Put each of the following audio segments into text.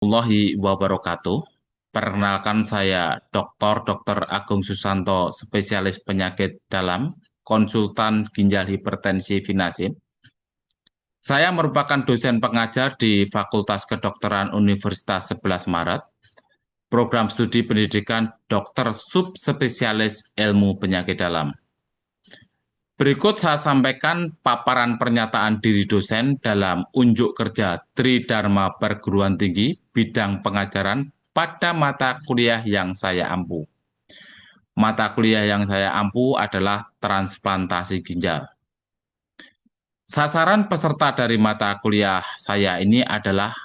Warahmatullahi wabarakatuh. Perkenalkan saya Dr. Agung Susanto, spesialis penyakit dalam, konsultan ginjal hipertensi Vinasib. Saya merupakan dosen pengajar di Fakultas Kedokteran Universitas 11 Maret, program studi pendidikan dokter subspesialis ilmu penyakit dalam. Berikut saya sampaikan paparan pernyataan diri dosen dalam unjuk kerja Tridharma Perguruan Tinggi bidang pengajaran pada mata kuliah yang saya ampu. Mata kuliah yang saya ampu adalah transplantasi ginjal. Sasaran peserta dari mata kuliah saya ini adalah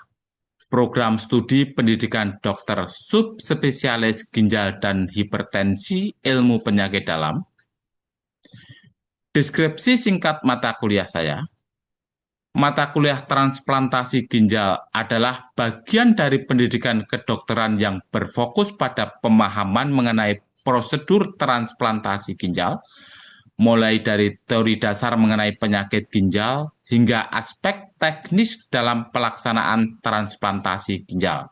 program studi pendidikan dokter subspesialis ginjal dan hipertensi ilmu penyakit dalam. Deskripsi singkat mata kuliah saya. Mata kuliah transplantasi ginjal adalah bagian dari pendidikan kedokteran yang berfokus pada pemahaman mengenai prosedur transplantasi ginjal, mulai dari teori dasar mengenai penyakit ginjal hingga aspek teknis dalam pelaksanaan transplantasi ginjal.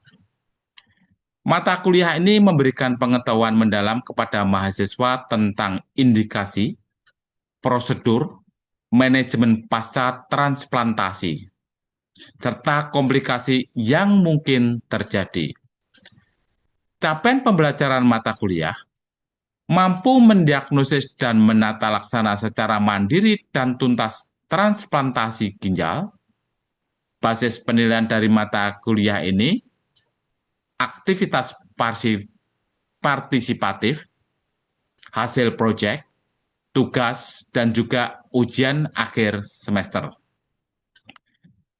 Mata kuliah ini memberikan pengetahuan mendalam kepada mahasiswa tentang indikasi, prosedur, manajemen pasca transplantasi, serta komplikasi yang mungkin terjadi. Capaian pembelajaran mata kuliah mampu mendiagnosis dan menata laksana secara mandiri dan tuntas transplantasi ginjal. Basis penilaian dari mata kuliah ini, aktivitas partisipatif, hasil proyek, tugas, dan juga ujian akhir semester.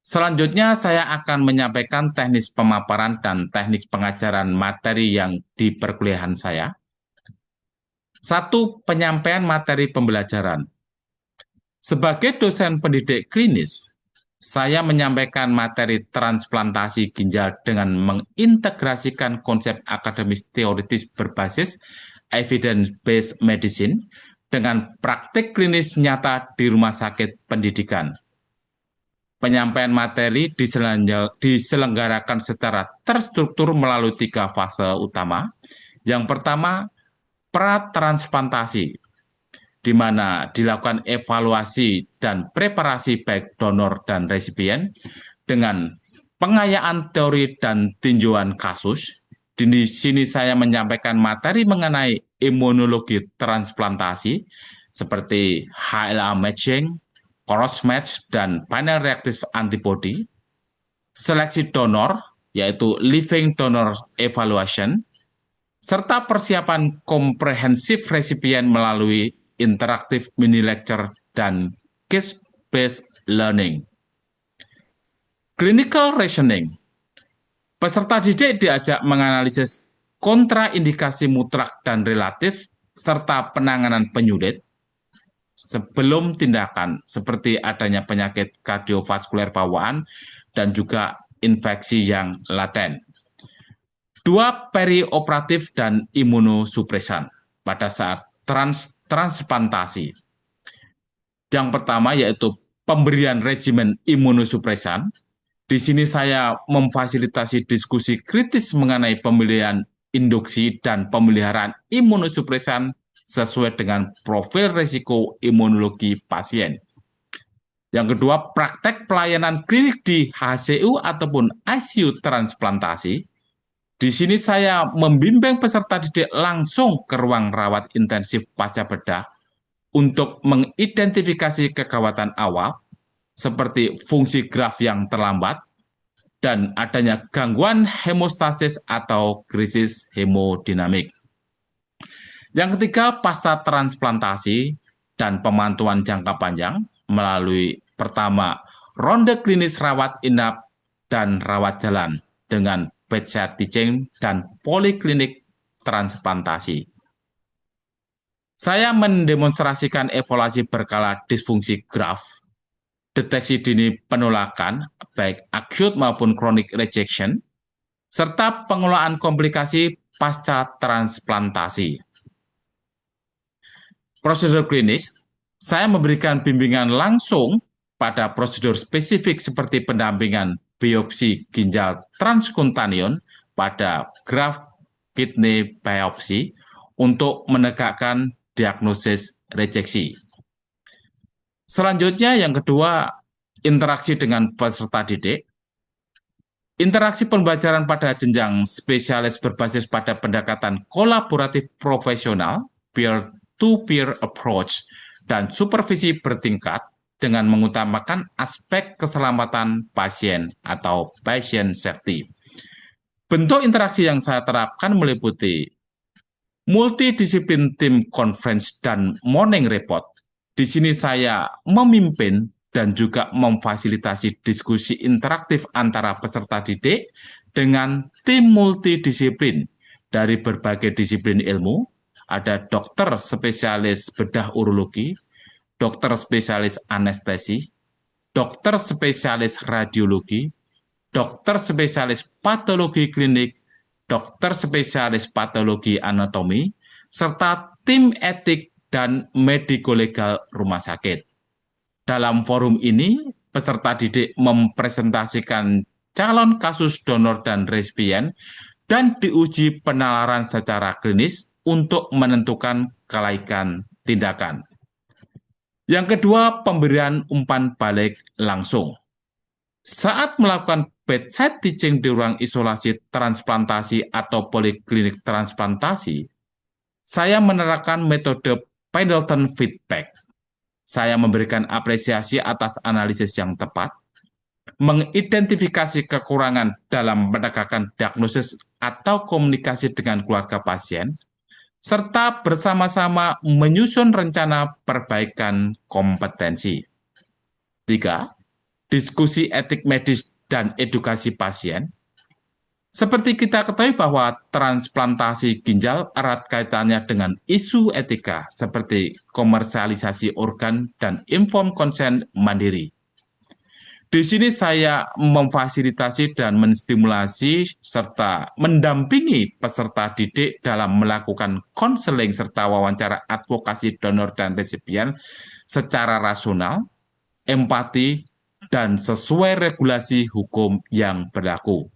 Selanjutnya, saya akan menyampaikan teknis pemaparan dan teknik pengajaran materi yang di perkuliahan saya. 1. Penyampaian materi pembelajaran. Sebagai dosen pendidik klinis, saya menyampaikan materi transplantasi ginjal dengan mengintegrasikan konsep akademis teoritis berbasis evidence-based medicine dengan praktik klinis nyata di rumah sakit pendidikan. Penyampaian materi diselenggarakan secara terstruktur melalui 3 fase utama. Yang pertama, pratransplantasi, di mana dilakukan evaluasi dan preparasi baik donor dan resipien dengan pengayaan teori dan tinjauan kasus. Di sini saya menyampaikan materi mengenai imunologi transplantasi seperti HLA matching, cross match, dan panel reactive antibody, seleksi donor, yaitu living donor evaluation, serta persiapan komprehensif resipien melalui interaktif mini lecture dan case-based learning. Clinical reasoning. Peserta didik diajak menganalisis kontraindikasi mutlak dan relatif serta penanganan penyulit sebelum tindakan, seperti adanya penyakit kardiovaskuler bawaan dan juga infeksi yang laten. 2. Perioperatif dan imunosupresan pada saat transplantasi. Yang pertama yaitu pemberian regimen imunosupresan. Di sini saya memfasilitasi diskusi kritis mengenai pemilihan induksi dan pemeliharaan imunosupresan sesuai dengan profil risiko imunologi pasien. Yang kedua, praktek pelayanan klinik di HCU ataupun ICU transplantasi. Di sini saya membimbing peserta didik langsung ke ruang rawat intensif pasca bedah untuk mengidentifikasi kegawatan awal, seperti fungsi graf yang terlambat, dan adanya gangguan hemostasis atau krisis hemodinamik. Yang ketiga, pasca transplantasi dan pemantauan jangka panjang melalui pertama, ronde klinis rawat inap dan rawat jalan dengan bedside teaching dan poliklinik transplantasi. Saya mendemonstrasikan evaluasi berkala disfungsi graf, deteksi dini penolakan, baik acute maupun chronic rejection, serta pengelolaan komplikasi pasca transplantasi. Prosedur klinis, saya memberikan bimbingan langsung pada prosedur spesifik seperti pendampingan biopsi ginjal transkuntanion pada graf kidney biopsi untuk menegakkan diagnosis rejeksi. Selanjutnya yang kedua, interaksi dengan peserta didik. Interaksi pembelajaran pada jenjang spesialis berbasis pada pendekatan kolaboratif profesional, peer-to-peer approach, dan supervisi bertingkat dengan mengutamakan aspek keselamatan pasien atau patient safety. Bentuk interaksi yang saya terapkan meliputi multidisiplin tim conference dan morning report. Di sini saya memimpin dan juga memfasilitasi diskusi interaktif antara peserta didik dengan tim multidisiplin dari berbagai disiplin ilmu. Ada dokter spesialis bedah urologi, dokter spesialis anestesi, dokter spesialis radiologi, dokter spesialis patologi klinik, dokter spesialis patologi anatomi, serta tim etik dan mediko-legal rumah sakit. Dalam forum ini, peserta didik mempresentasikan calon kasus donor dan resipien dan diuji penalaran secara klinis untuk menentukan kelaikan tindakan. Yang kedua, pemberian umpan balik langsung. Saat melakukan bedside teaching di ruang isolasi transplantasi atau poliklinik transplantasi, saya menerapkan metode Pendleton feedback. Saya memberikan apresiasi atas analisis yang tepat, mengidentifikasi kekurangan dalam menegakkan diagnosis atau komunikasi dengan keluarga pasien, serta bersama-sama menyusun rencana perbaikan kompetensi. 3. Diskusi etik medis dan edukasi pasien. Seperti kita ketahui bahwa transplantasi ginjal erat kaitannya dengan isu etika seperti komersialisasi organ dan informed consent mandiri. Di sini saya memfasilitasi dan menstimulasi serta mendampingi peserta didik dalam melakukan konseling serta wawancara advokasi donor dan resipien secara rasional, empati, dan sesuai regulasi hukum yang berlaku.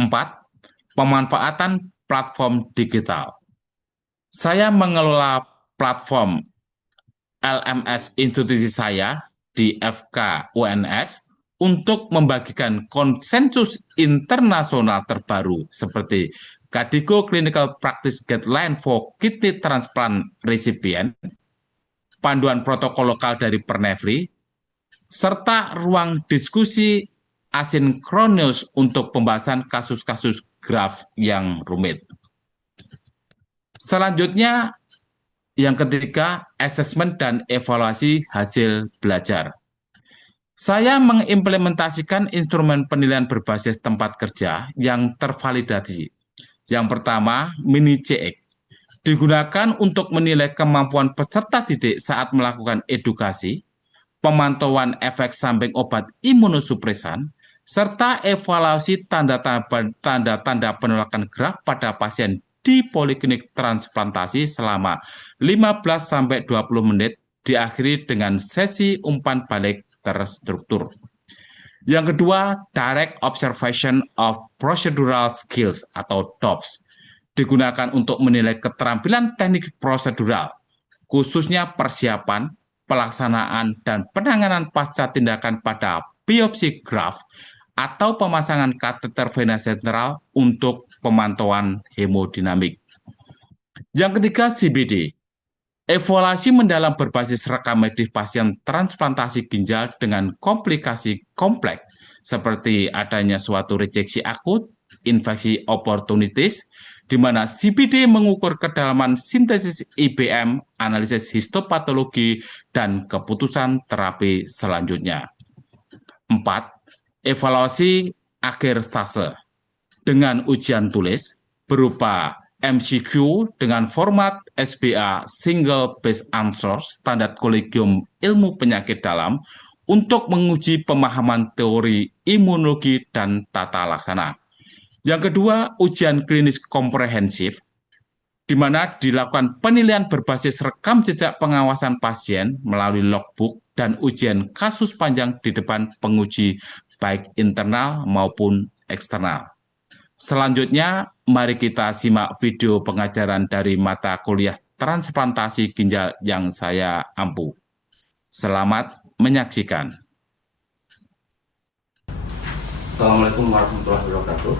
4. Pemanfaatan platform digital. Saya mengelola platform LMS institusi saya di FK UNS untuk membagikan konsensus internasional terbaru seperti KDIGO Clinical Practice Guideline for Kidney Transplant Recipient, panduan protokol lokal dari Pernevri, serta ruang diskusi asinkronus untuk pembahasan kasus-kasus graf yang rumit. Selanjutnya, yang ketiga, asesmen dan evaluasi hasil belajar. Saya mengimplementasikan instrumen penilaian berbasis tempat kerja yang tervalidasi. Yang pertama, mini CX. Digunakan untuk menilai kemampuan peserta didik saat melakukan edukasi, pemantauan efek samping obat imunosupresan, serta evaluasi tanda-tanda penolakan graf pada pasien di poliklinik transplantasi selama 15-20 menit diakhiri dengan sesi umpan balik terstruktur. Yang kedua, Direct Observation of Procedural Skills atau DOPS. Digunakan untuk menilai keterampilan teknik prosedural, khususnya persiapan, pelaksanaan, dan penanganan pasca tindakan pada biopsi graf atau pemasangan kateter vena sentral untuk pemantauan hemodinamik. Yang ketiga, CBD. Evaluasi mendalam berbasis rekam medis pasien transplantasi ginjal dengan komplikasi kompleks seperti adanya suatu rejeksi akut, infeksi opportunitis, di mana CBD mengukur kedalaman sintesis IBM, analisis histopatologi, dan keputusan terapi selanjutnya. 4. Evaluasi akhir stase dengan ujian tulis berupa MCQ dengan format SBA Single Base Answer Standar Kolegium Ilmu Penyakit Dalam untuk menguji pemahaman teori imunologi dan tata laksana. Yang kedua, ujian klinis komprehensif, di mana dilakukan penilaian berbasis rekam jejak pengawasan pasien melalui logbook dan ujian kasus panjang di depan penguji baik internal maupun eksternal. Selanjutnya, mari kita simak video pengajaran dari mata kuliah transplantasi ginjal yang saya ampu. Selamat menyaksikan. Assalamualaikum warahmatullahi wabarakatuh.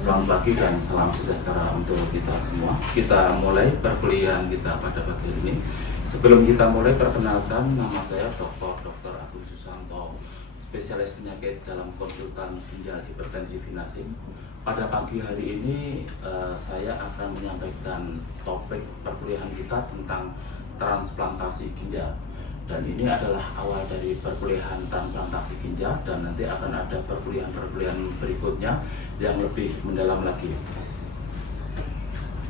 Selamat pagi dan salam sejahtera untuk kita semua. Kita mulai perkuliahan kita pada pagi ini. Sebelum kita mulai, perkenalkan, nama saya Dr. Agung Susanto, spesialis penyakit dalam konsultan ginjal hipertensi finasim. Pada pagi hari ini saya akan menyampaikan topik perkuliahan kita tentang transplantasi ginjal. Dan ini adalah awal dari perkuliahan transplantasi ginjal, dan nanti akan ada perkuliahan-perkuliahan berikutnya yang lebih mendalam lagi.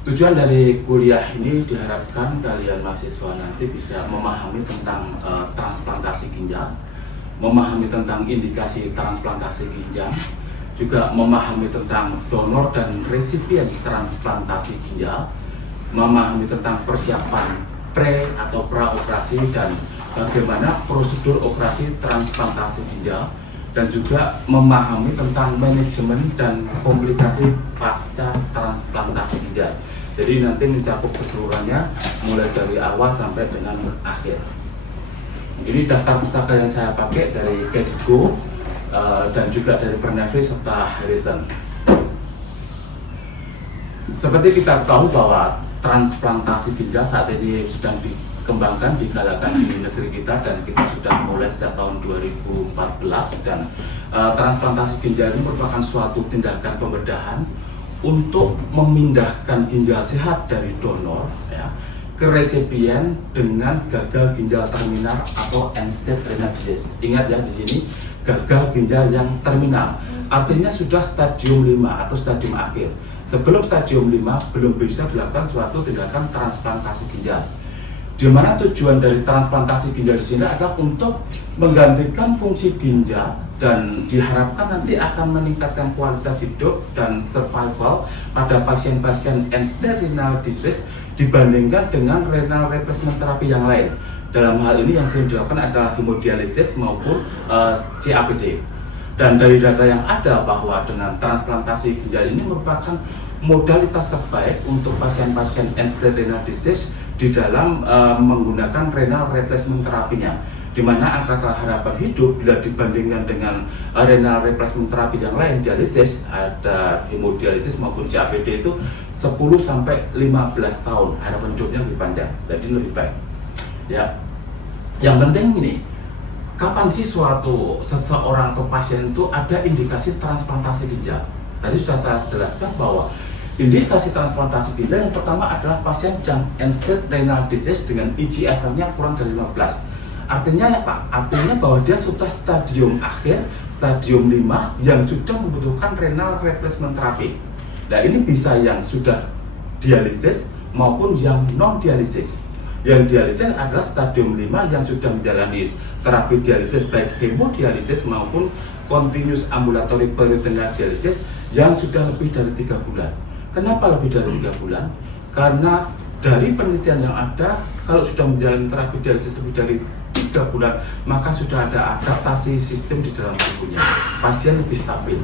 Tujuan dari kuliah ini diharapkan kalian mahasiswa nanti bisa memahami tentang transplantasi ginjal, memahami tentang indikasi transplantasi ginjal, juga memahami tentang donor dan resipien transplantasi ginjal, memahami tentang persiapan pre atau praoperasi dan bagaimana prosedur operasi transplantasi ginjal, dan juga memahami tentang manajemen dan komplikasi pasca transplantasi ginjal. Jadi nanti mencakup keseluruhannya mulai dari awal sampai dengan akhir. Ini daftar pustaka yang saya pakai dari KDIGO dan juga dari Bernevri serta Harrison. Seperti kita tahu bahwa transplantasi ginjal saat ini sedang dikembangkan, digalakkan di negeri kita, dan kita sudah mulai sejak tahun 2014. Dan transplantasi ginjal ini merupakan suatu tindakan pembedahan untuk memindahkan ginjal sehat dari donor ya, ke resipien dengan gagal ginjal terminal atau end-stage renal disease. Ingat ya, di sini gagal ginjal yang terminal, artinya sudah stadium 5 atau stadium akhir. Sebelum stadium 5 belum bisa dilakukan suatu tindakan transplantasi ginjal. Di mana tujuan dari transplantasi ginjal di sini adalah untuk menggantikan fungsi ginjal, dan diharapkan nanti akan meningkatkan kualitas hidup dan survival pada pasien-pasien end-stage renal disease dibandingkan dengan renal replacement therapy yang lain. Dalam hal ini yang sering dilakukan adalah hemodialisis maupun CABD. Dan dari data yang ada bahwa dengan transplantasi ginjal ini merupakan modalitas terbaik untuk pasien-pasien end-stage renal disease di dalam menggunakan renal replacement terapinya, di mana angka harapan hidup bila dibandingkan dengan renal replacement terapi yang lain, dialisis, ada hemodialisis maupun CABD itu 10 sampai 15 tahun harapan hidupnya lebih panjang, jadi lebih baik. Ya, yang penting ini, kapan sih seseorang atau pasien itu ada indikasi transplantasi ginjal? Tadi sudah saya jelaskan bahwa indikasi transplantasi ginjal yang pertama adalah pasien yang end-stage renal disease dengan eGFR-nya kurang dari 15. Artinya apa? Artinya bahwa dia sudah stadium akhir, stadium 5 yang sudah membutuhkan renal replacement therapy. Nah, ini bisa yang sudah dialisis maupun yang non-dialisis. Yang dialisis adalah stadium 5 yang sudah menjalani terapi dialisis baik hemodialisis maupun continuous ambulatory peritoneal dialisis yang sudah lebih dari 3 bulan. Kenapa lebih dari 3 bulan? Karena dari penelitian yang ada, kalau sudah menjalani terapi dialisis lebih dari 3 bulan, maka sudah ada adaptasi sistem di dalam tubuhnya. Pasien lebih stabil.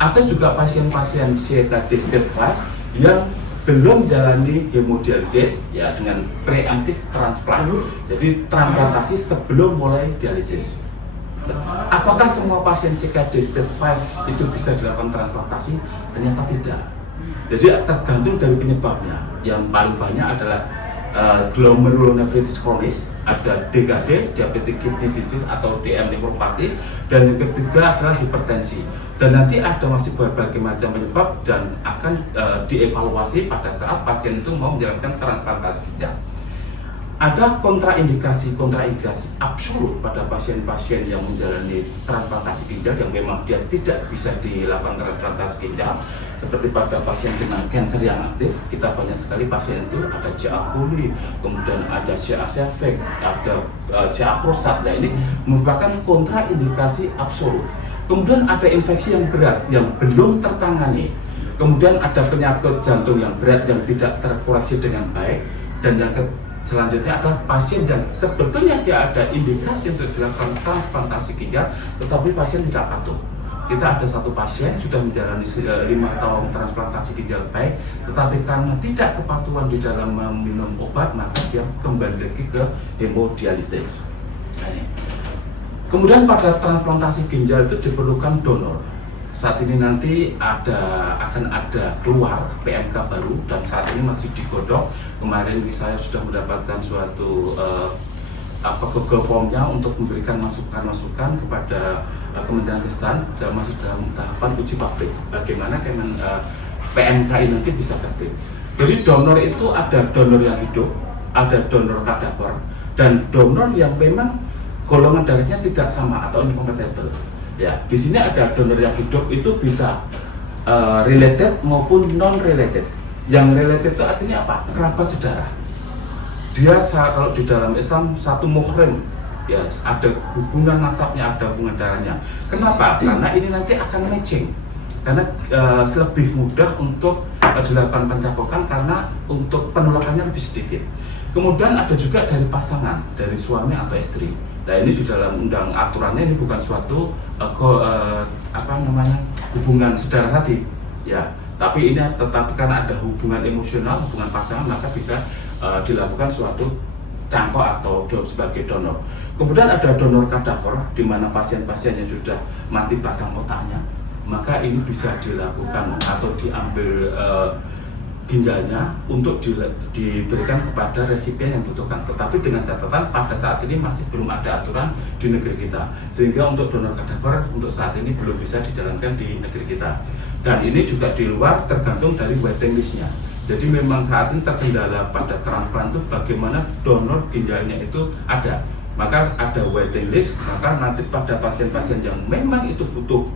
Atau juga pasien-pasien CKD stage 5 yang belum menjalani hemodialisis ya, dengan preemptive transplant. Jadi transplantasi sebelum mulai dialisis. Apakah semua pasien CKD stage 5 itu bisa dilakukan transplantasi? Ternyata tidak. Jadi tergantung dari penyebabnya. Yang paling banyak adalah glomerulonefritis kronis, ada DKD, diabetic kidney disease atau DM nephropathy, dan yang ketiga adalah hipertensi. Dan nanti ada masih berbagai macam penyebab dan akan dievaluasi pada saat pasien itu mau menjalankan transplantasi ginjal. Ada kontraindikasi absolut pada pasien-pasien yang menjalani transplantasi ginjal yang memang dia tidak bisa dilakukan transplantasi ginjal, seperti pada pasien dengan kanker yang aktif. Kita banyak sekali pasien itu ada CA coli, kemudian ada CA cervix, ada CA prostat. Nah, ini merupakan kontraindikasi absolut. Kemudian ada infeksi yang berat yang belum tertangani, kemudian ada penyakit jantung yang berat yang tidak terkoreksi dengan baik, dan yang Selanjutnya adalah pasien yang sebetulnya dia ada indikasi untuk dilakukan transplantasi ginjal, tetapi pasien tidak patuh. Kita ada satu pasien sudah menjalani 5 tahun transplantasi ginjal baik, tetapi karena tidak kepatuhan di dalam meminum obat, maka dia kembali lagi ke hemodialisis. Kemudian pada transplantasi ginjal itu diperlukan donor. Saat ini nanti akan ada keluar PMK baru dan saat ini masih digodok. Kemarin saya sudah mendapatkan suatu Google Form-nya untuk memberikan masukan-masukan kepada Kementerian Kesehatan dan masih dalam tahapan uji publik. Bagaimana PMK ini nanti bisa terbit. Jadi donor itu ada donor yang hidup, ada donor kadaver, dan donor yang memang golongan darahnya tidak sama atau incompatible. Ya, di sini ada donor yang hidup itu bisa related maupun non related. Yang related itu artinya apa? Kerabat sedarah. Dia kalau di dalam Islam satu muhrim, ya ada hubungan nasabnya, ada hubungan darahnya. Kenapa? Karena ini nanti akan matching. Karena lebih mudah untuk dilakukan pencakokan karena untuk penolakannya lebih sedikit. Kemudian ada juga dari pasangan, dari suami atau istri. Nah ini di dalam aturannya ini bukan suatu hubungan saudara tadi, ya. Tapi ini karena ada hubungan emosional, hubungan pasangan, maka bisa dilakukan suatu cangkok atau sebagai donor. Kemudian ada donor kadaver, di mana pasien-pasien yang sudah mati batang otaknya, maka ini bisa dilakukan atau diambil ginjalnya untuk diberikan kepada resipien yang butuhkan. Tetapi dengan catatan pada saat ini masih belum ada aturan di negeri kita, sehingga untuk donor kadaver untuk saat ini belum bisa dijalankan di negeri kita. Dan ini juga di luar tergantung dari waiting list-nya. Jadi memang saat ini terkendala pada transplant itu bagaimana donor ginjalnya itu ada. Maka ada waiting list, maka nanti pada pasien-pasien yang memang itu butuh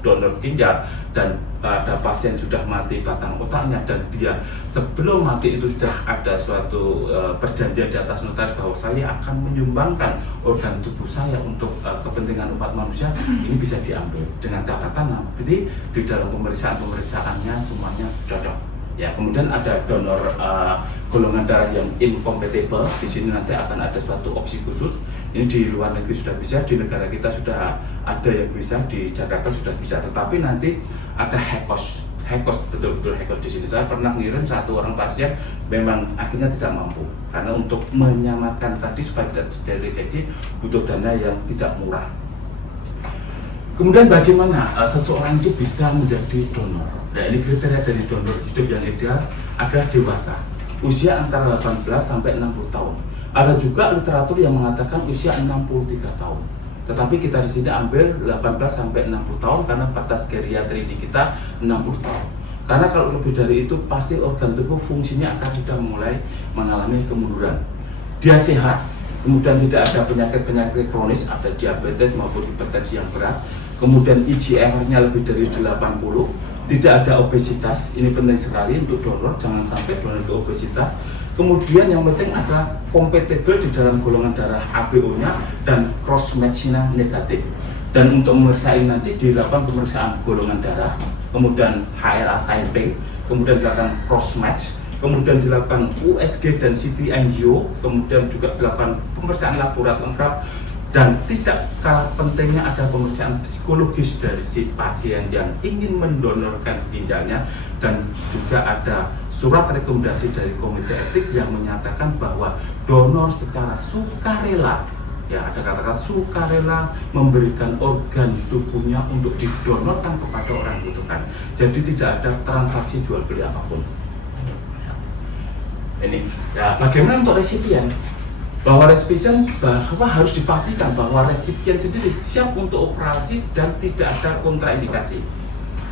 donor ginjal dan ada pasien sudah mati batang otaknya dan dia sebelum mati itu sudah ada suatu perjanjian di atas notaris bahwa saya akan menyumbangkan organ tubuh saya untuk kepentingan umat manusia, ini bisa diambil dengan catatan nanti di dalam pemeriksaannya semuanya cocok. Ya, kemudian ada donor golongan darah yang incompatible. Di sini nanti akan ada suatu opsi khusus. Ini di luar negeri sudah bisa, di negara kita sudah ada yang bisa, di Jakarta sudah bisa. Tetapi nanti ada high cost betul-betul high cost di sini. Saya pernah ngirim satu orang pasien memang akhirnya tidak mampu karena untuk menyamakan tadi supaya tidak terjadi rejeksi butuh dana yang tidak murah. Kemudian bagaimana seseorang itu bisa menjadi donor? Nah ini kriteria dari donor hidup yang ideal adalah dewasa, usia antara 18 sampai 60 tahun. Ada juga literatur yang mengatakan usia 63 tahun. Tetapi kita di sini ambil 18 sampai 60 tahun karena batas geriatri di kita 60 tahun. Karena kalau lebih dari itu pasti organ tubuh fungsinya akan sudah mulai mengalami kemunduran. Dia sehat, kemudian tidak ada penyakit-penyakit kronis, ada diabetes maupun hipertensi yang berat. Kemudian IGF-nya lebih dari 80, tidak ada obesitas, ini penting sekali untuk donor, jangan sampai donor ke obesitas. Kemudian yang penting adalah kompatibel di dalam golongan darah ABO-nya dan cross match-nya negatif. Dan untuk memeriksa ini nanti dilakukan pemeriksaan golongan darah, kemudian HLA typing, kemudian dilakukan cross match, kemudian dilakukan USG dan CT angio, kemudian juga dilakukan pemeriksaan laboratorium lengkap. Dan tidak kalah pentingnya ada pemeriksaan psikologis dari si pasien yang ingin mendonorkan ginjalnya, dan juga ada surat rekomendasi dari komite etik yang menyatakan bahwa donor secara sukarela, ya ada kata-kata sukarela, memberikan organ tubuhnya untuk didonorkan kepada orang yang membutuhkan. Jadi tidak ada transaksi jual beli apapun. Ini ya, bagaimana untuk resipien? Bahwa resipien harus dipastikan bahwa resipien sendiri siap untuk operasi dan tidak ada kontraindikasi.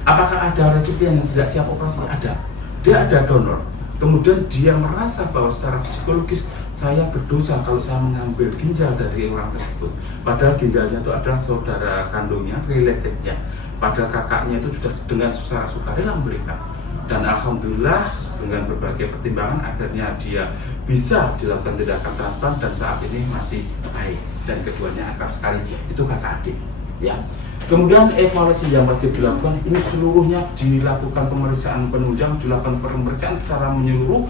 Apakah ada resipien yang tidak siap operasi? Ada. Dia ada donor. Kemudian dia merasa bahwa secara psikologis saya berdosa kalau saya mengambil ginjal dari orang tersebut. Padahal ginjalnya itu adalah saudara kandungnya, relatednya. Padahal kakaknya itu sudah dengan secara sukarela memberikan. Dan alhamdulillah dengan berbagai pertimbangan akhirnya dia bisa dilakukan tindakan transplant dan saat ini masih baik dan keduanya akrab sekali, itu kakak adik ya. Kemudian evaluasi yang wajib dilakukan ini seluruhnya dilakukan pemeriksaan penunjang, dilakukan pemeriksaan secara menyeluruh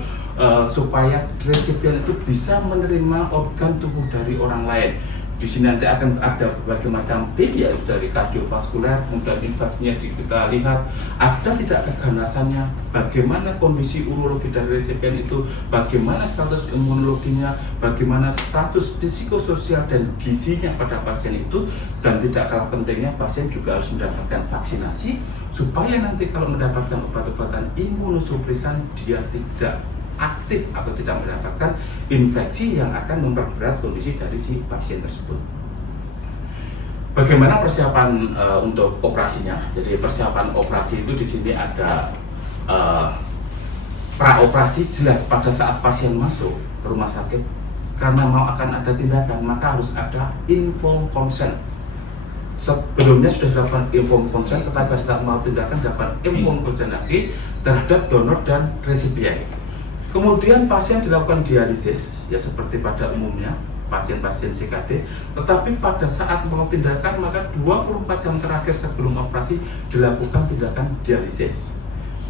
supaya resipien itu bisa menerima organ tubuh dari orang lain. Di sini nanti akan ada berbagai macam tim, yaitu dari kardiovaskuler, kemudian infeksinya kita lihat ada tidak keganasannya, bagaimana kondisi urologi dari resipien itu, bagaimana status imunologinya, bagaimana status psikososial dan gizinya pada pasien itu, dan tidak kalah pentingnya pasien juga harus mendapatkan vaksinasi supaya nanti kalau mendapatkan obat-obatan imunosupresan dia tidak aktif atau tidak mendapatkan infeksi yang akan memperberat kondisi dari si pasien tersebut. Bagaimana persiapan untuk operasinya? Jadi persiapan operasi itu di sini ada praoperasi, jelas pada saat pasien masuk ke rumah sakit karena mau akan ada tindakan maka harus ada informed consent. Sebelumnya sudah dilakukan informed consent, tetapi pada saat mau tindakan dapat informed consent lagi terhadap donor dan resipien. Kemudian pasien dilakukan dialisis, ya seperti pada umumnya pasien-pasien CKD, tetapi pada saat mau tindakan maka 24 jam terakhir sebelum operasi dilakukan tindakan dialisis.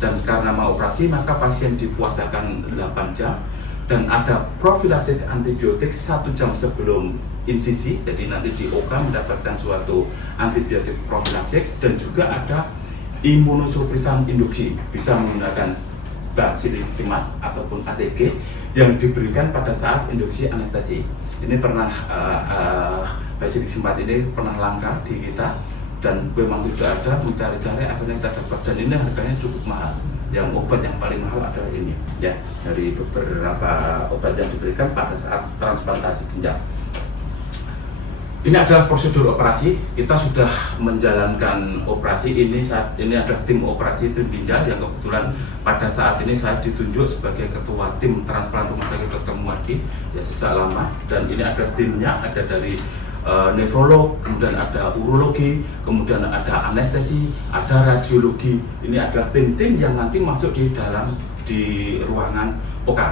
Dan karena mau operasi maka pasien dipuasakan 8 jam dan ada profilaksis antibiotik 1 jam sebelum insisi, jadi nanti di OK mendapatkan suatu antibiotik profilaksis, dan juga ada imunosupresan induksi, bisa menggunakan basilisimat ataupun ATG yang diberikan pada saat induksi anestesi. Ini pernah basilisimat ini pernah langka di kita dan memang tidak ada, mencari-cari akhirnya kita dapat, dan ini harganya cukup mahal. Yang obat yang paling mahal adalah ini, ya, dari beberapa obat yang diberikan pada saat transplantasi ginjal. Ini adalah prosedur operasi. Kita sudah menjalankan operasi ini. Saat ini ada tim operasi, tim ginjal yang kebetulan pada saat ini saya ditunjuk sebagai ketua tim transplant Rumah Sakit Dr. Muwardi ya sejak lama. Dan ini ada timnya, ada dari nefrolog, kemudian ada urologi, kemudian ada anestesi, ada radiologi. Ini adalah tim-tim yang nanti masuk di dalam di ruangan OK.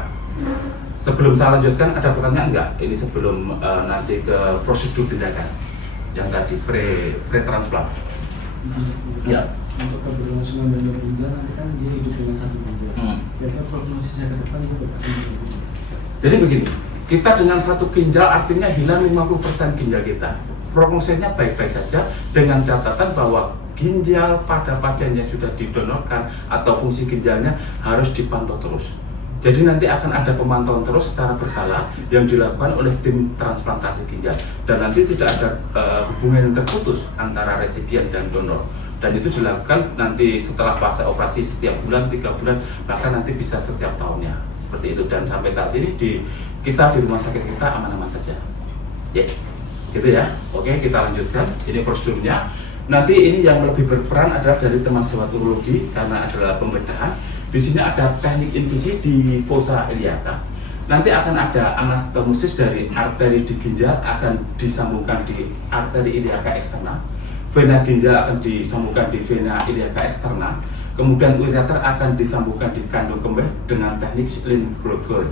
Sebelum saya lanjutkan, ada pertanyaan enggak? Ini sebelum nanti ke prosedur tindakan yang tadi pre-transplant. Ya. Untuk keberlangsungan donor ginjal nanti kan dia hidup dengan satu ginjal. Kira-kira prognosisnya ke depan itu bagaimana? Jadi begini, kita dengan satu ginjal artinya hilang 50% ginjal kita. Prognosisnya baik-baik saja dengan catatan bahwa ginjal pada pasien yang sudah didonorkan atau fungsi ginjalnya harus dipantau terus. Jadi nanti akan ada pemantauan terus secara berkala yang dilakukan oleh tim transplantasi ginjal, dan nanti tidak ada hubungan yang terputus antara resipien dan donor, dan itu dilakukan nanti setelah pasca operasi setiap bulan, 3 bulan, bahkan nanti bisa setiap tahunnya seperti itu. Dan sampai saat ini kita di rumah sakit kita aman-aman saja, ya, gitu ya. Oke, kita lanjutkan. Ini prosedurnya. Nanti ini yang lebih berperan adalah dari teman sewat urologi karena adalah pembedahan. Di sini ada teknik insisi di fossa iliaca. Nanti akan ada anastomosis dari arteri di ginjal akan disambungkan di arteri iliaca eksternal. Vena ginjal akan disambungkan di vena iliaca eksternal. Kemudian ureter akan disambungkan di kandung kemih dengan teknik Lin-Grotgoed.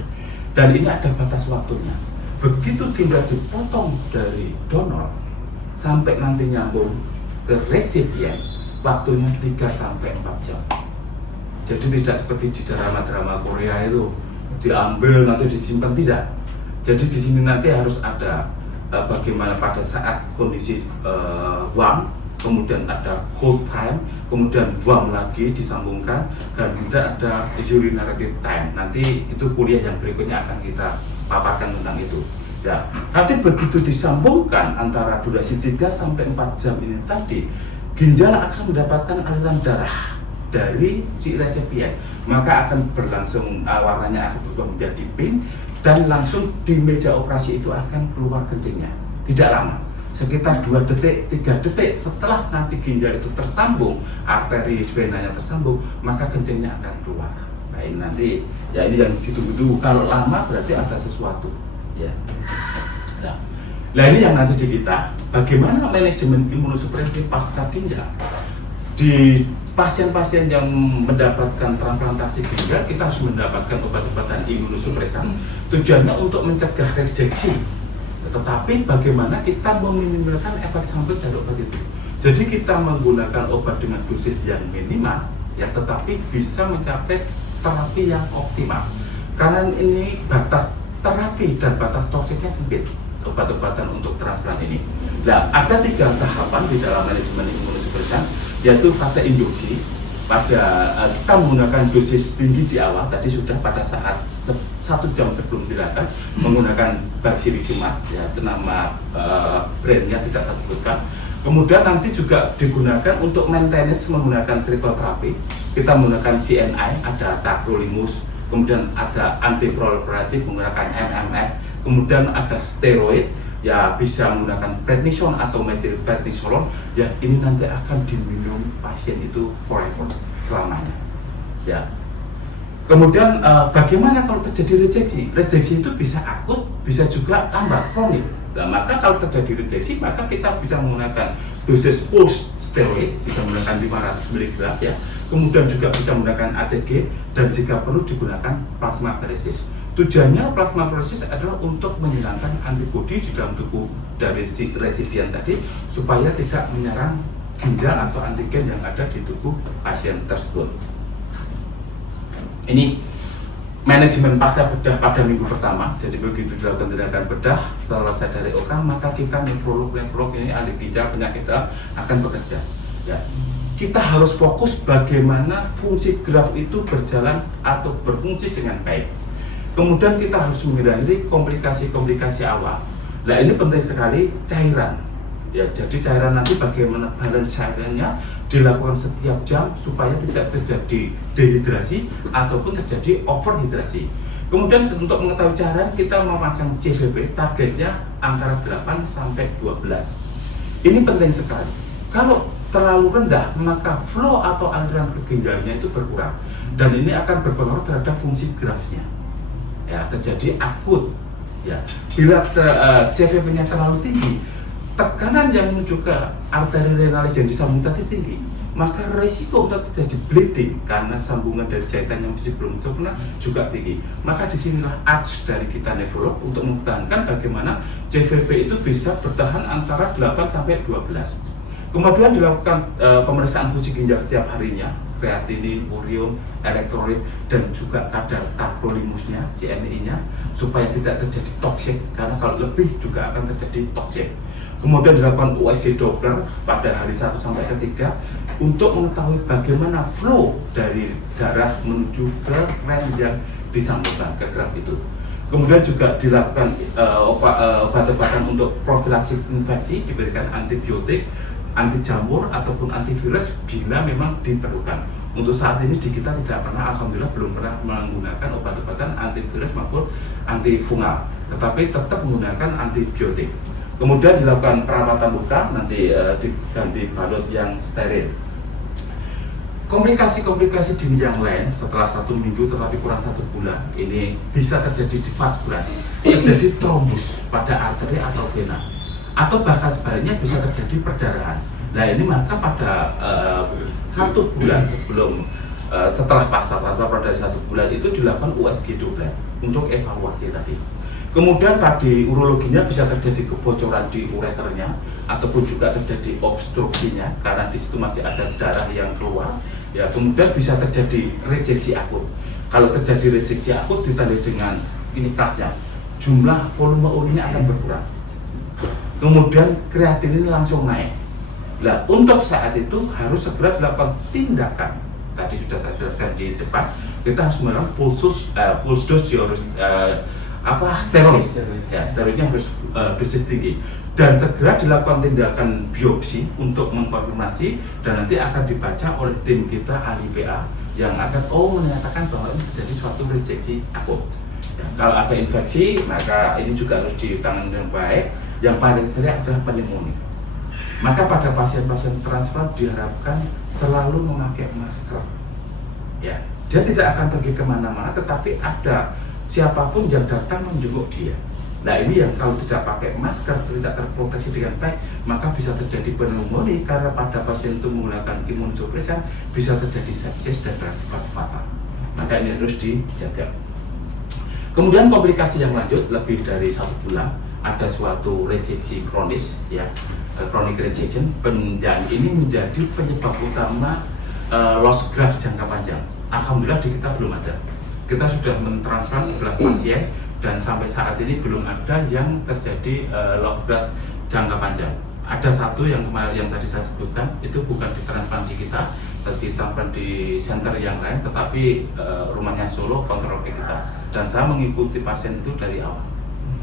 Dan ini ada batas waktunya. Begitu ginjal dipotong dari donor sampai nanti nyambung ke resipien, waktunya 3-4 jam. Jadi tidak seperti di drama-drama Korea itu diambil nanti disimpan, tidak. Jadi di sini nanti harus ada bagaimana pada saat kondisi warm, kemudian ada cold time, kemudian warm lagi disambungkan, dan kemudian ada urinary time. Nanti itu kuliah yang berikutnya akan kita paparkan tentang itu. Ya, nanti begitu disambungkan antara durasi 3-4 jam ini tadi, ginjal akan mendapatkan aliran darah dari si resipien, maka akan berlangsung warnanya akan berubah menjadi pink, dan langsung di meja operasi itu akan keluar kencingnya. Tidak lama, sekitar 2 detik, 3 detik setelah nanti ginjal itu tersambung, arteri venanya tersambung, maka kencingnya akan keluar. Nah ini nanti, ya ini yang ditunggu-tunggu. Kalau lama berarti ada sesuatu, ya. Nah ini yang nanti di kita, bagaimana manajemen imunosupresi pasca ginjal. Di pasien-pasien yang mendapatkan transplantasi ginjal, kita harus mendapatkan obat-obatan imunosupresan. Tujuannya untuk mencegah rejeksi. Tetapi bagaimana kita meminimalkan efek samping dari obat itu. Jadi kita menggunakan obat dengan dosis yang minimal, ya, tetapi bisa mencapai terapi yang optimal. karena ini batas terapi dan batas toksiknya sempit obat-obatan untuk transplant ini. Nah, ada 3 tahapan di dalam manajemen imunosupresan, yaitu fase induksi. Kita menggunakan dosis tinggi di awal, tadi sudah pada saat 1 jam sebelum dilakukan menggunakan Bacillizumab, ya, itu nama brandnya tidak saya sebutkan. Kemudian nanti juga digunakan untuk maintenance menggunakan triple terapi. Kita menggunakan CNI, ada tacrolimus, kemudian ada antiproliferatif menggunakan MMF, kemudian ada steroid, ya bisa menggunakan prednisone atau methylprednisolone, ya ini nanti akan diminum pasien itu forever, selamanya. Ya. Kemudian bagaimana kalau terjadi rejeksi? Rejeksi itu bisa akut, bisa juga lambat, kronik. Nah, maka kalau terjadi rejeksi, maka kita bisa menggunakan dosis pulse steroid, bisa menggunakan 500 mg, ya. Kemudian juga bisa menggunakan ATG, dan jika perlu digunakan plasmaferesis. Tujuannya plasmaferesis adalah untuk menghilangkan antibodi di dalam tubuh dari si resipien tadi supaya tidak menyerang ginjal atau antigen yang ada di tubuh pasien tersebut. Ini manajemen pasca bedah pada minggu pertama. Jadi begitu dilakukan tindakan bedah, selesai dari OK, maka kita nefrolog ini ahli ginjal penyakit dalam akan bekerja. Ya. Kita harus fokus bagaimana fungsi graf itu berjalan atau berfungsi dengan baik. Kemudian kita harus menghindari komplikasi-komplikasi awal. Nah, ini penting sekali cairan. Ya, jadi cairan nanti bagaimana balance cairannya dilakukan setiap jam supaya tidak terjadi dehidrasi ataupun terjadi overhidrasi. Kemudian untuk mengetahui cairan, kita memasang CVP, targetnya antara 8 sampai 12. Ini penting sekali. Kalau terlalu rendah, maka flow atau aliran ke ginjalnya itu berkurang, dan ini akan berpengaruh terhadap fungsi grafnya. Ya, terjadi akut. Ya, bila CVP-nya terlalu tinggi, tekanan yang menuju ke arteri renalis yang disambung tadi tinggi, maka risiko untuk terjadi bleeding karena sambungan dari jahitan yang masih belum sempurna juga tinggi. Maka disinilah arts dari kita nefrolog untuk mempertahankan bagaimana CVP itu bisa bertahan antara 8 sampai 12. Kemudian dilakukan pemeriksaan fungsi ginjal setiap harinya, kreatinin, urium, elektrolit, dan juga kadar tacrolimusnya, CNI-nya, supaya tidak terjadi toksik, karena kalau lebih juga akan terjadi toksik. Kemudian dilakukan USG Doppler pada hari 1 sampai 3 untuk mengetahui bagaimana flow dari darah menuju ke ren yang disambungkan ke graf itu. Kemudian juga dilakukan obat-obatan untuk profilaksi infeksi, diberikan antibiotik, anti jamur ataupun antivirus bila memang diperlukan. Untuk saat ini di kita tidak pernah, alhamdulillah belum pernah menggunakan obat-obatan antivirus maupun antifungal, tetapi tetap menggunakan antibiotik. Kemudian dilakukan perawatan luka, nanti diganti balut yang steril. Komplikasi-komplikasi dini yang lain setelah 1 minggu tetapi kurang 1 bulan, ini bisa terjadi di vaskular, terjadi trombus pada arteri atau vena, atau bahkan sebaliknya bisa terjadi perdarahan. Nah, ini maka pada 1 bulan sebelum setelah pasca atau dari 1 bulan itu dilakukan USG Doppler untuk evaluasi tadi. Kemudian tadi urologinya bisa terjadi kebocoran di ureternya ataupun juga terjadi obstruksinya karena di situ masih ada darah yang keluar. Ya, kemudian bisa terjadi rejeksi akut. Kalau terjadi rejeksi akut ditandai dengan ini kasnya, jumlah volume urinnya akan berkurang. Kemudian kreatinin langsung naik. Nah, untuk saat itu harus segera dilakukan tindakan. Tadi sudah saya jelaskan di depan, kita harus melakukan pulse dose steroid. Ya, steroidnya harus dosis tinggi. Dan segera dilakukan tindakan biopsi untuk mengkonfirmasi, dan nanti akan dibaca oleh tim kita ahli PA yang akan menyatakan bahwa ini terjadi suatu rejeksi akut. Ya, kalau ada infeksi, maka ini juga harus ditangani dengan baik. Yang paling sering adalah pneumonia. Maka pada pasien-pasien transplant diharapkan selalu memakai masker. Ya, dia tidak akan pergi kemana-mana, tetapi ada siapapun yang datang menjenguk dia. Nah, ini yang kalau tidak pakai masker, tidak terproteksi dengan baik, maka bisa terjadi pneumonia karena pada pasien itu menggunakan imunosupresan bisa terjadi sepsis dan berakibat fatal. Maka ini harus dijaga. Kemudian komplikasi yang lanjut lebih dari 1 bulan, ada suatu rejeksi kronis, ya, chronic rejection, dan ini menjadi penyebab utama loss graft jangka panjang. Alhamdulillah di kita belum ada. kita sudah mentransplant 11 pasien dan sampai saat ini belum ada yang terjadi love graft jangka panjang. Ada satu yang kemarin yang tadi saya sebutkan, itu bukan ditransplant di kita, tapi ditransplant di center yang lain, tetapi rumahnya Solo kontrol ke kita. Dan saya mengikuti pasien itu dari awal.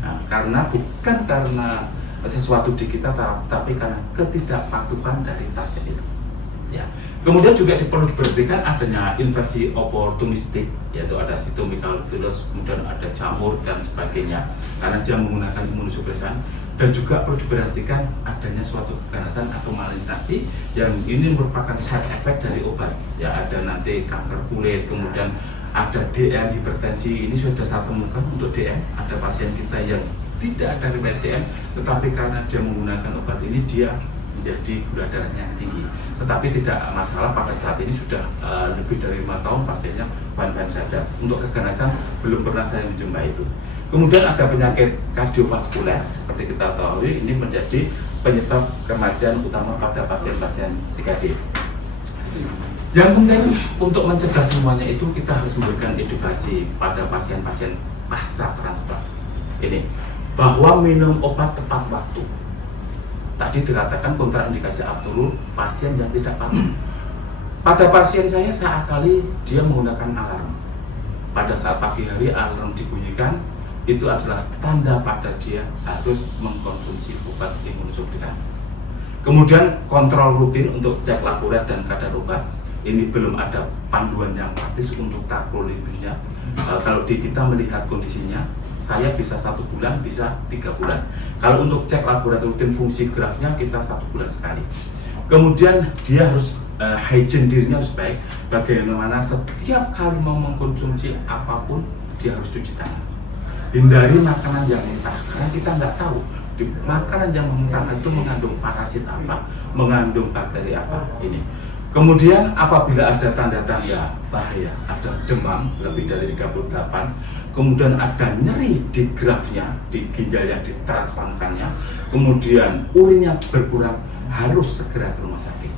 Nah, karena bukan karena sesuatu di kita, tapi karena ketidakpatuhan dari pasien itu. Ya. Kemudian juga perlu diperhatikan adanya infeksi oportunistik, yaitu ada sitomegalovirus, kemudian ada jamur dan sebagainya, karena dia menggunakan imunosupresan. Dan juga perlu diperhatikan adanya suatu keganasan atau malignasi yang ini merupakan side effect dari obat. Ya, ada nanti kanker kulit, kemudian ada DM, hipertensi. Ini sudah saya temukan untuk DM. Ada pasien kita yang tidak ada riwayat DM, tetapi karena dia menggunakan obat ini dia menjadi gula darahnya yang tinggi. Tetapi tidak masalah, pada saat ini sudah lebih dari 5 tahun pasiennya fine-fine saja. Untuk keganasan belum pernah saya menjumpai itu. Kemudian ada penyakit kardiovaskuler, seperti kita tahu ini menjadi penyebab kematian utama pada pasien-pasien CKD. Yang penting untuk mencegah semuanya itu kita harus memberikan edukasi pada pasien-pasien pasca transplant ini, bahwa minum obat tepat waktu. Tadi dikatakan kontraindikasi absolut pasien yang tidak patuh. Pada pasien saya akali dia menggunakan alarm. Pada saat pagi hari alarm dibunyikan, itu adalah tanda pada dia harus mengkonsumsi obat imunosupresan. Kemudian kontrol rutin untuk cek laborat dan kadar obat. Ini belum ada panduan yang praktis untuk takrolimusnya. Kalau kita melihat kondisinya, saya bisa 1 bulan, bisa 3 bulan. Kalau untuk cek laboratorium rutin fungsi grafnya kita 1 bulan sekali. Kemudian dia harus hygiene dirinya harus baik. Bagaimana setiap kali mau mengkonsumsi apapun dia harus cuci tangan. Hindari makanan yang mentah, karena kita nggak tahu di makanan yang mentah itu mengandung parasit apa, mengandung bakteri apa ini. Kemudian apabila ada tanda-tanda bahaya, ada demam lebih dari 38, kemudian ada nyeri di grafnya, di ginjal yang ditransplantkannya, kemudian urinnya berkurang, harus segera ke rumah sakit.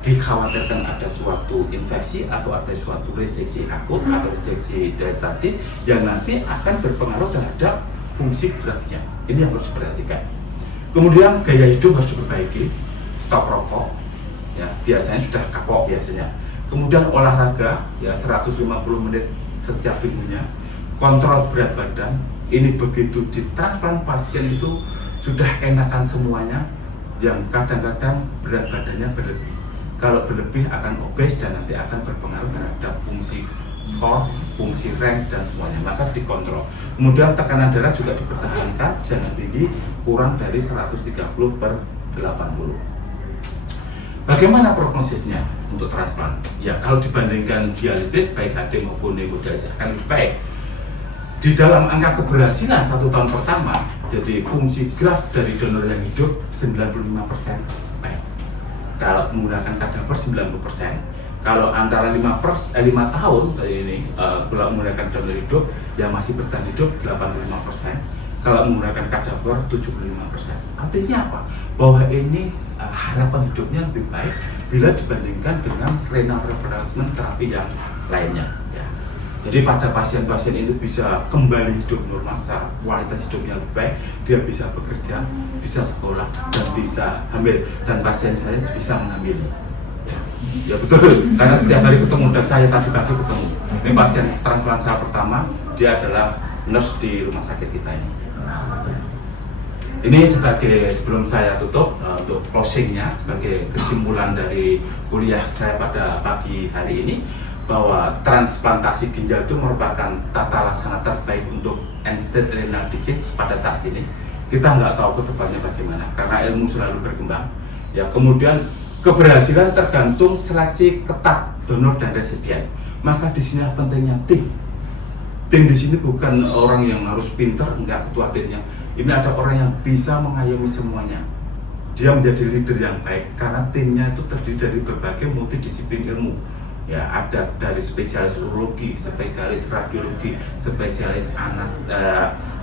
Dikhawatirkan ada suatu infeksi atau ada suatu rejeksi akut atau rejeksi dari tadi yang nanti akan berpengaruh terhadap fungsi grafnya. Ini yang harus diperhatikan. Kemudian gaya hidup harus diperbaiki, stop rokok, ya biasanya sudah kapok biasanya. Kemudian olahraga ya 150 menit setiap minggunya. Kontrol berat badan, ini begitu ditransplant pasien itu sudah enakan semuanya, yang kadang-kadang berat badannya berlebih. Kalau berlebih akan obes dan nanti akan berpengaruh terhadap fungsi core, fungsi rem dan semuanya, maka dikontrol. Kemudian tekanan darah juga dipertahankan, jangan tinggi, kurang dari 130/80. Bagaimana prognosisnya untuk transplant? Ya kalau dibandingkan dialisis baik HD maupun hemodialisis akan lebih baik. Di dalam angka keberhasilan 1 tahun pertama, jadi fungsi graft dari donor yang hidup 95% baik. Kalau menggunakan kadaver 90%, kalau antara 5 tahun ini kalau menggunakan donor hidup yang masih bertahan hidup 85%, kalau menggunakan kadaver 75%. Artinya apa? Bahwa ini harapan hidupnya lebih baik bila dibandingkan dengan renal replacement terapi yang lainnya. Ya. Jadi pada pasien-pasien itu bisa kembali hidup normal, kualitas hidupnya lebih baik, dia bisa bekerja, bisa sekolah, dan bisa hamil. Dan pasien saya bisa menghamili. Ya betul, karena setiap hari ketemu, dan saya tadi pagi ketemu. Ini pasien transplant saya pertama, dia adalah nurse di rumah sakit kita ini. Ini sebagai sebelum saya tutup untuk closingnya, sebagai kesimpulan dari kuliah saya pada pagi hari ini, bahwa transplantasi ginjal itu merupakan tata laksana terbaik untuk end-stage renal disease pada saat ini. Kita nggak tahu ke depannya bagaimana, karena ilmu selalu berkembang. Ya, kemudian keberhasilan tergantung seleksi ketat donor dan resipien. Maka di sini pentingnya tim. Tim di sini bukan orang yang harus pintar, enggak ketua timnya. Ini ada orang yang bisa mengayomi semuanya. Dia menjadi leader yang baik karena timnya itu terdiri dari berbagai multidisiplin ilmu. Ya, ada dari spesialis urologi, spesialis radiologi, spesialis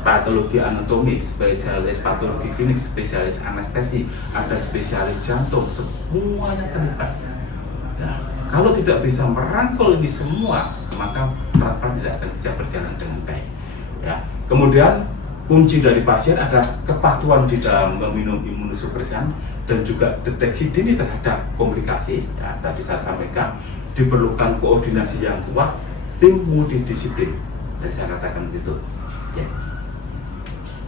patologi anatomi, spesialis patologi klinik, spesialis anestesi, ada spesialis jantung, semuanya terlibat. Nah, Kalau tidak bisa merangkul ini semua, maka transplant tidak akan bisa berjalan dengan baik. Ya. Kemudian kunci dari pasien adalah kepatuhan di dalam meminum imunosupresan dan juga deteksi dini terhadap komplikasi. Ya, tadi saya sampaikan diperlukan koordinasi yang kuat, tim multidisiplin. Dan saya katakan begitu.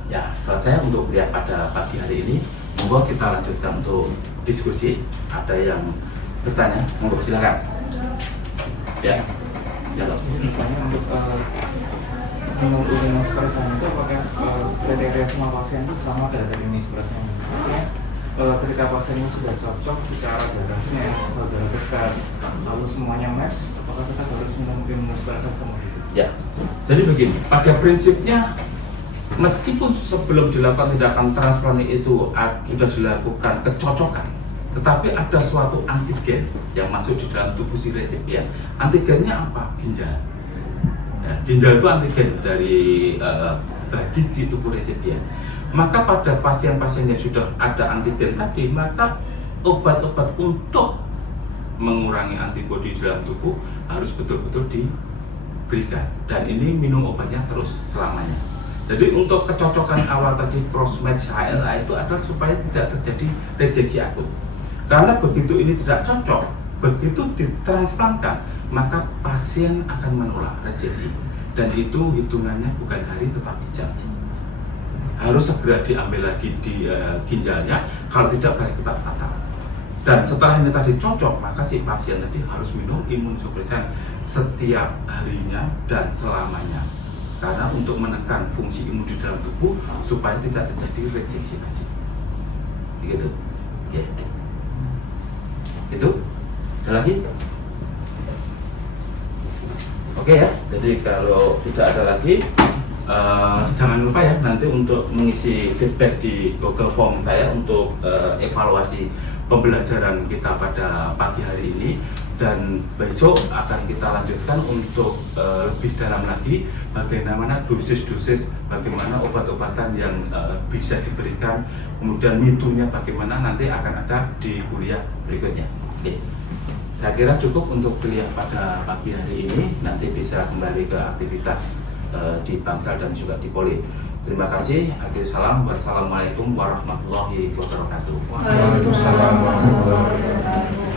Ya, selesai untuk kuliah pada pagi hari ini. Monggo kita lanjutkan untuk diskusi. Ada yang bertanya? Monggo silakan. Ya. Misalnya untuk minum imunosupresan itu apakah kriteria semua pasien itu sama dari imunosupresan? Artinya ketika pasiennya sudah cocok secara darahnya, saudara dekat, lalu semuanya mes, apakah kita harus minum imunosupresan sama itu? Ya, jadi begini, pada prinsipnya meskipun sebelum dilakukan tindakan transplant itu sudah dilakukan kecocokan, tetapi ada suatu antigen yang masuk di dalam tubuh si resipien. Antigennya apa? Ginjal. Ya, ginjal itu antigen dari bagi di tubuh resipien. Maka pada pasien-pasien yang sudah ada antigen tadi, maka obat-obat untuk mengurangi antibodi di dalam tubuh harus betul-betul diberikan. Dan ini minum obatnya terus selamanya. Jadi untuk kecocokan awal tadi cross-match HLA itu adalah supaya tidak terjadi rejeksi akut. Karena begitu ini tidak cocok, begitu ditransplantkan, maka pasien akan menolak rejeksi. Dan itu hitungannya bukan hari tetapi jam. Harus segera diambil lagi di ginjalnya, kalau tidak berakibat fatal. Dan setelah ini tadi cocok, maka si pasien tadi harus minum imunosupresan setiap harinya dan selamanya. Karena untuk menekan fungsi imun di dalam tubuh supaya tidak terjadi rejeksi tadi. Begitu. Ya. Itu. Ada lagi? Oke ya. Jadi kalau tidak ada lagi, jangan lupa ya nanti untuk mengisi feedback di Google Form saya untuk evaluasi pembelajaran kita pada pagi hari ini. Dan besok akan kita lanjutkan untuk lebih dalam lagi bagaimana dosis-dosis, bagaimana obat-obatan yang bisa diberikan, kemudian mitunya bagaimana nanti akan ada di kuliah berikutnya. Oke. Saya kira cukup untuk kuliah pada pagi hari ini, nanti bisa kembali ke aktivitas di Bangsal dan juga di Poli. Terima kasih. Akhir salam. Wassalamualaikum warahmatullahi wabarakatuh. Waalaikumsalam warahmatullahi wabarakatuh.